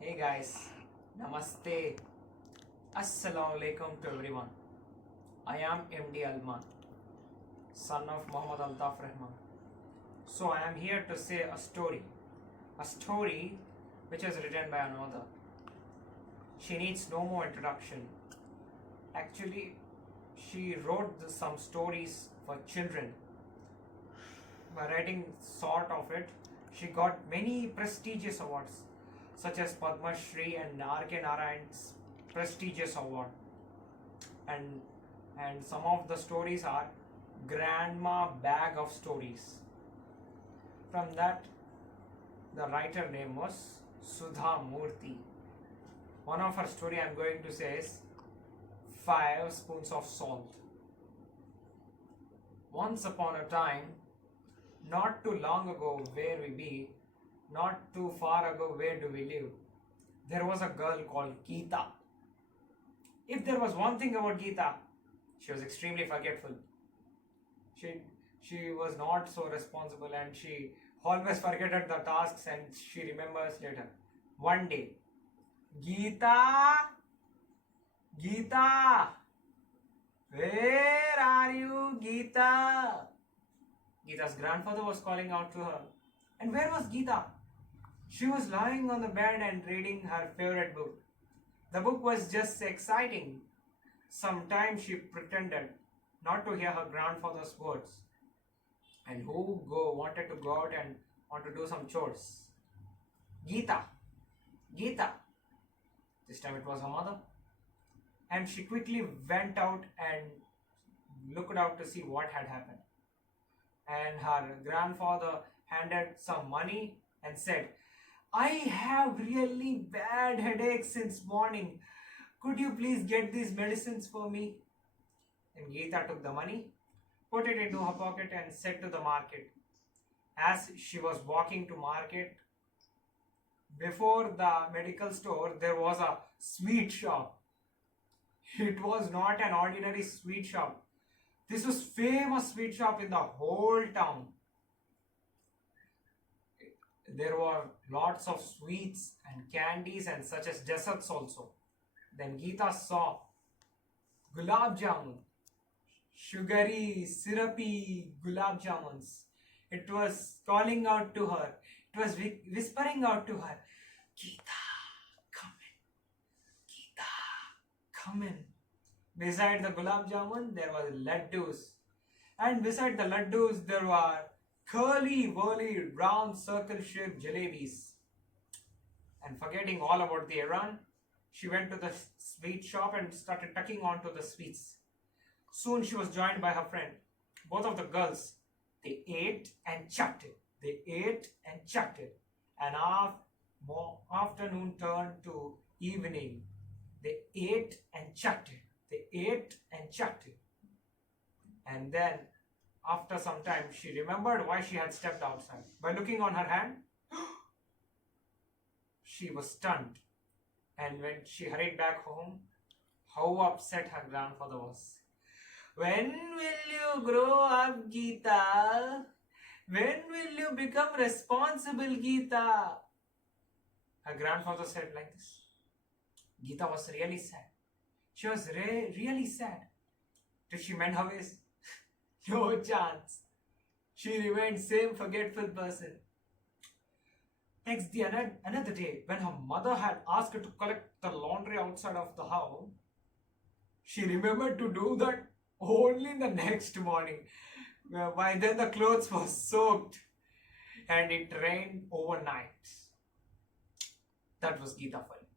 Hey guys, Namaste, Assalamu alaikum to everyone. I am MD Alman, son of Muhammad ALTAF Rahman. So I am here to say a story which is written by an author. She needs no more introduction. Actually, she wrote some stories for children. By writing sort of it, she got many prestigious awards such as Padma Shri and R.K. Narayan's prestigious award. And some of the stories are Grandma Bag of Stories. From that, the writer name was Sudha Murthy. One of her story I'm going to say is 5 spoons of salt. Once upon a time, not too long ago where we be, not too far ago where do we live, there was a girl called Geeta. If there was one thing about Geeta, she was extremely forgetful. She was not so responsible and she always forgetted the tasks and she remembers later. One day, Geeta, where are you, Geeta? Geeta's grandfather was calling out to her. And where was Geeta? She was lying on the bed and reading her favorite book. The book was just exciting. Sometimes she pretended not to hear her grandfather's words and wanted to go out and want to do some chores. Geeta. This time it was her mother. And she quickly went out and looked out to see what had happened. And her grandfather handed some money and said, I have really bad headaches since morning. Could you please get these medicines for me? And Geeta took the money, put it into her pocket and set to the market. As she was walking to market, before the medical store, there was a sweet shop. It was not an ordinary sweet shop. This was famous sweet shop in the whole town. There were lots of sweets and candies and such as desserts also. Then Geeta saw gulab jamun, sugary, syrupy gulab jamuns. It was calling out to her. It was whispering out to her, Geeta, come in. Geeta, come in. Beside the gulab jamun, there were laddus. And beside the laddus, there were curly-whirly, round, circle-shaped jalebis. And forgetting all about the errand, she went to the sweet shop and started tucking onto the sweets. Soon she was joined by her friend. Both of the girls, they ate and chucked it. And afternoon turned to evening. They ate and chucked it. And then, after some time, she remembered why she had stepped outside. By looking on her hand, she was stunned. And when she hurried back home, how upset her grandfather was. When will you grow up, Geeta? When will you become responsible, Geeta? Her grandfather said like this. Geeta was really sad. She was really sad. Did she mend her ways? No chance. She remained same forgetful person. Next day, another day, when her mother had asked her to collect the laundry outside of the house, she remembered to do that only the next morning. By then the clothes were soaked and it rained overnight. That was Geeta for you.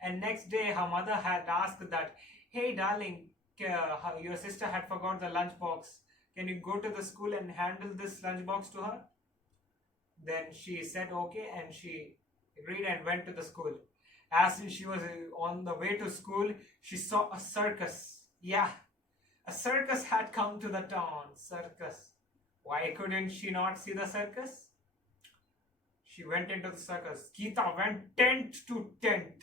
And next day, her mother had asked that, hey darling, your sister had forgot the lunchbox. Can you go to the school and handle this lunchbox to her? Then she said okay and she agreed and went to the school. As she was on the way to school, she saw a circus. Yeah, a circus had come to the town. Circus. Why couldn't she not see the circus? She went into the circus. Geeta went tent to tent.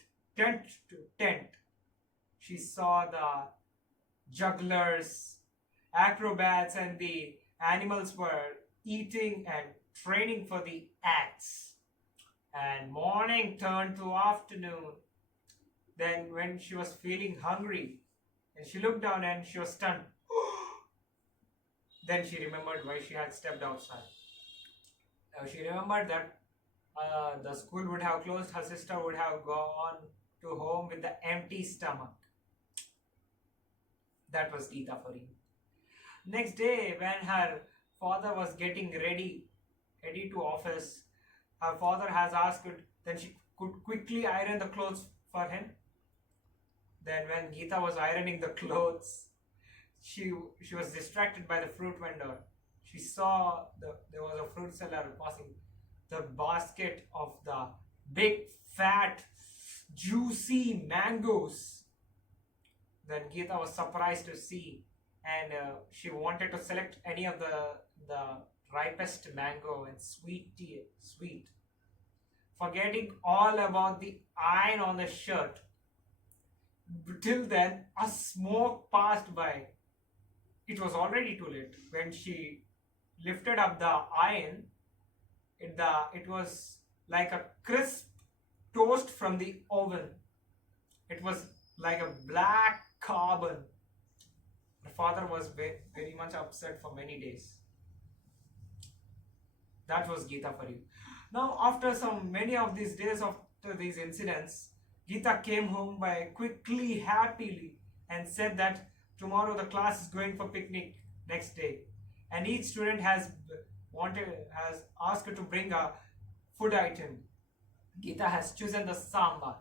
She saw the jugglers, acrobats, and the animals were eating and training for the acts. And morning turned to afternoon. Then, when she was feeling hungry, and she looked down and she was stunned. Then she remembered why she had stepped outside. She remembered that the school would have closed, her sister would have gone to home with the empty stomach. That was Geeta for you. Next day, when her father was getting ready to office, her father has asked it, then she could quickly iron the clothes for him. Then, when Geeta was ironing the clothes, she was distracted by the fruit vendor. She saw there was a fruit seller passing the basket of the big, fat, juicy mangoes. Then Geeta was surprised to see, and she wanted to select any of the ripest mango and sweet, forgetting all about the iron on the shirt. Till then, a smoke passed by. It was already too late. When she lifted up the iron, it was like a crisp toast from the oven. It was like a black carbon. Her father was very much upset for many days. That was Geeta for you. Now, after many of these days, after these incidents, Geeta came home by quickly, happily, and said that tomorrow the class is going for picnic next day, and each student has asked her to bring a food item. Geeta has chosen the sambar.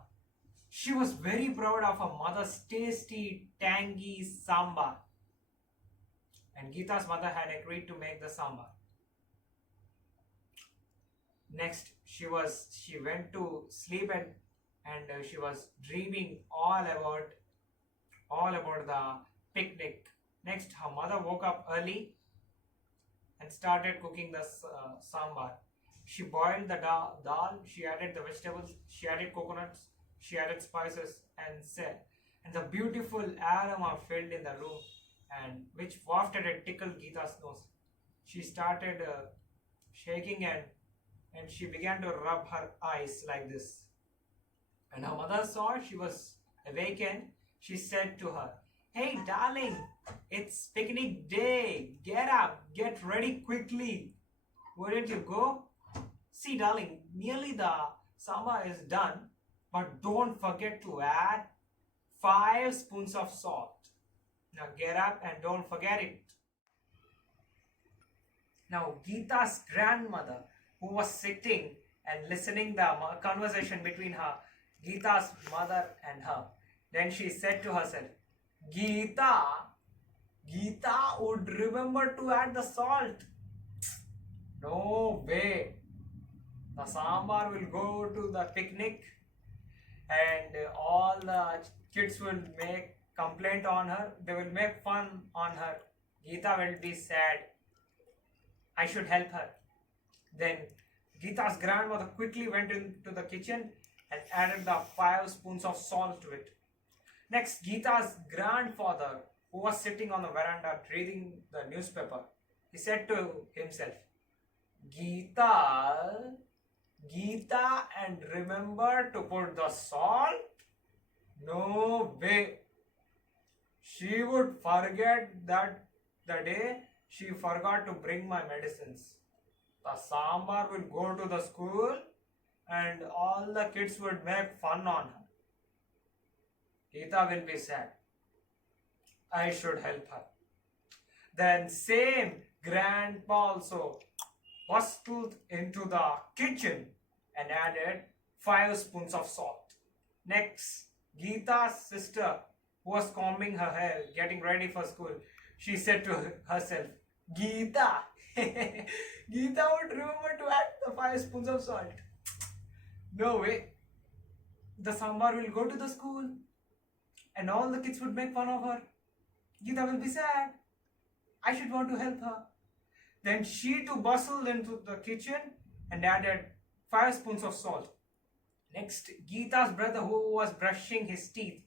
She was very proud of her mother's tasty, tangy sambar, and Geeta's mother had agreed to make the sambar. Next, she went to sleep, and she was dreaming all about the picnic. Next, her mother woke up early and started cooking the sambar. She boiled the dal, she added the vegetables, she added coconuts, she added spices, and the beautiful aroma filled in the room, and which wafted and tickled Geeta's nose. She started shaking, and she began to rub her eyes like this. And her mother saw she was awakened. She said to her, "Hey, darling, it's picnic day. Get up, get ready quickly. Wouldn't you go? See, darling, nearly the sambar is done, but don't forget to add 5 spoons of salt. Now get up and don't forget it." Now, Geeta's grandmother, who was sitting and listening the conversation between Geeta's mother and her, then she said to herself, Geeta would remember to add the salt. No way. The sambar will go to the picnic, and all the kids will make complaint on her. They will make fun on her. Geeta will be sad. I should help her. Then Geeta's grandmother quickly went into the kitchen and added the 5 spoons of salt to it. Next, Geeta's grandfather, who was sitting on the veranda reading the newspaper, he said to himself, Geeta, and remember to put the salt? No way. She would forget that the day she forgot to bring my medicines. The sambar will go to the school and all the kids would make fun on her. Geeta will be sad. I should help her. Then same grandpa also bustled into the kitchen and added 5 spoons of salt. Next, Geeta's sister, who was combing her hair, getting ready for school, she said to herself, Geeta, Geeta would remember to add the 5 spoons of salt. No way. The sambar will go to the school and all the kids would make fun of her. Geeta will be sad. I should want to help her. Then she too bustled into the kitchen and added 5 spoons of salt. Next, Geeta's brother, who was brushing his teeth,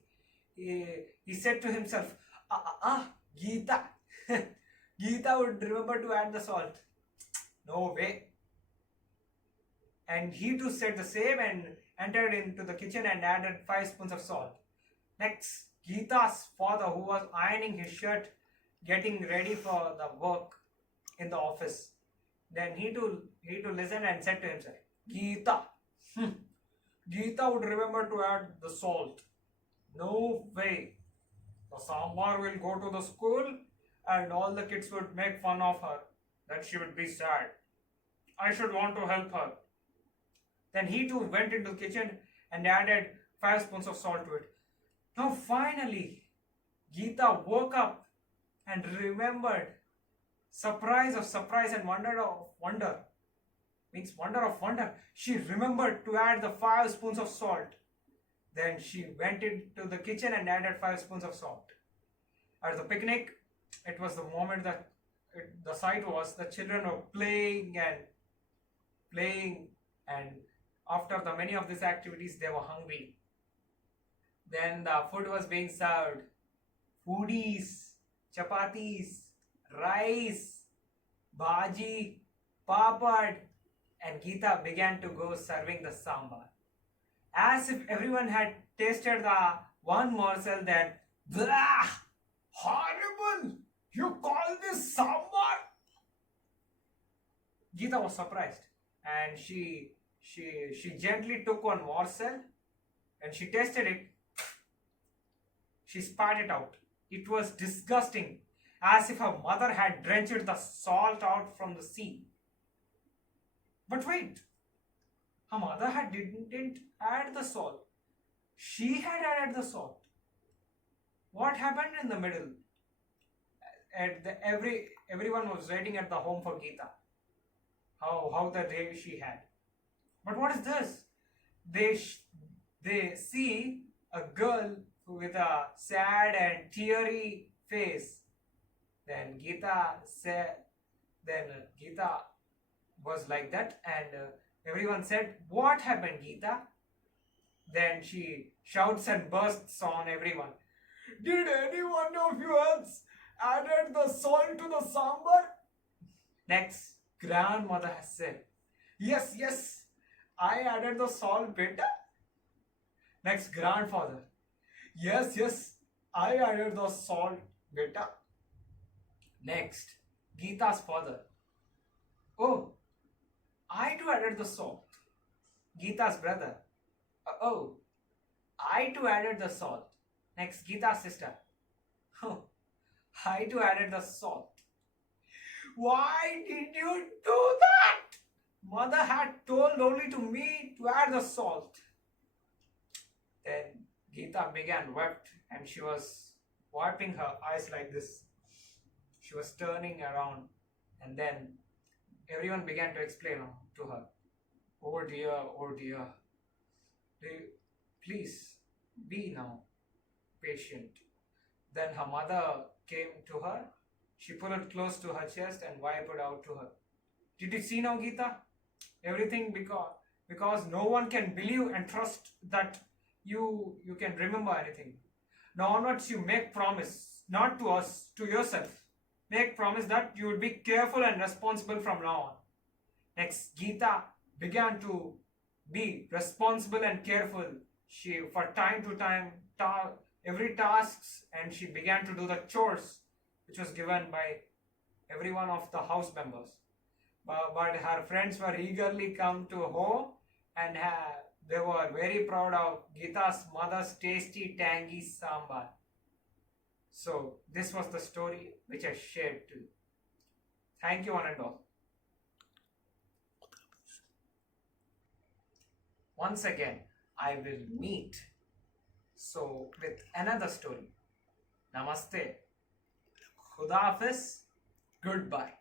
he said to himself, Geeta, Geeta would remember to add the salt. No way. And he too said the same and entered into the kitchen and added 5 spoons of salt. Next, Geeta's father, who was ironing his shirt, getting ready for the work in the office. Then he too listened and said to himself, Geeta, Geeta would remember to add the salt. No way. The sambar will go to the school and all the kids would make fun of her. Then she would be sad. I should want to help her. Then he too went into the kitchen and added 5 spoons of salt to it. Now finally, Geeta woke up and remembered. Surprise of surprise and wonder of wonder. Means wonder of wonder. She remembered to add the 5 spoons of salt. Then she went into the kitchen and added 5 spoons of salt. At the picnic, it was the moment that the sight was the children were playing, and after the many of these activities, they were hungry. Then the food was being served. Foodies, chapatis, rice, bhaji, papad, and Geeta began to go serving the sambar. As if everyone had tasted the one morsel, then, blah! Horrible! You call this sambar? Geeta was surprised and she gently took one morsel and she tasted it. She spat it out. It was disgusting, as if her mother had drenched the salt out from the sea. But wait, her mother didn't add the salt. She had added the salt. What happened in the middle? Everyone was waiting at the home for Geeta. How the day she had. But what is this? They see a girl with a sad and teary face. Then Geeta was like that, and everyone said, "What happened, Geeta?" Then she shouts and bursts on everyone. Did any one of you else added the salt to the sambar? Next, grandmother has said, Yes, I added the salt, beta. Next, grandfather. Yes, I added the salt, beta. Next, Geeta's father. Oh, I too added the salt. Geeta's brother. Oh, I too added the salt. Next, Geeta's sister. Oh, I too added the salt. Why did you do that? Mother had told only to me to add the salt. Then Geeta began wept and she was wiping her eyes like this. She was turning around and then everyone began to explain to her. Oh dear. Please be now patient. Then her mother came to her. She put it close to her chest and wiped it out to her. Did you see now, Geeta? Everything because no one can believe and trust that you can remember anything. Now onwards you make promise, not to us, to yourself. Make promise that you will be careful and responsible from now on. Next, Geeta began to be responsible and careful. She, for time to time, every tasks, and she began to do the chores which was given by every one of the house members. But her friends were eagerly come to home and they were very proud of Geeta's mother's tasty, tangy sambar. So this was the story which I shared to you. Thank you one and all. Once again, I will meet with another story. Namaste. Khuda Hafiz. Goodbye.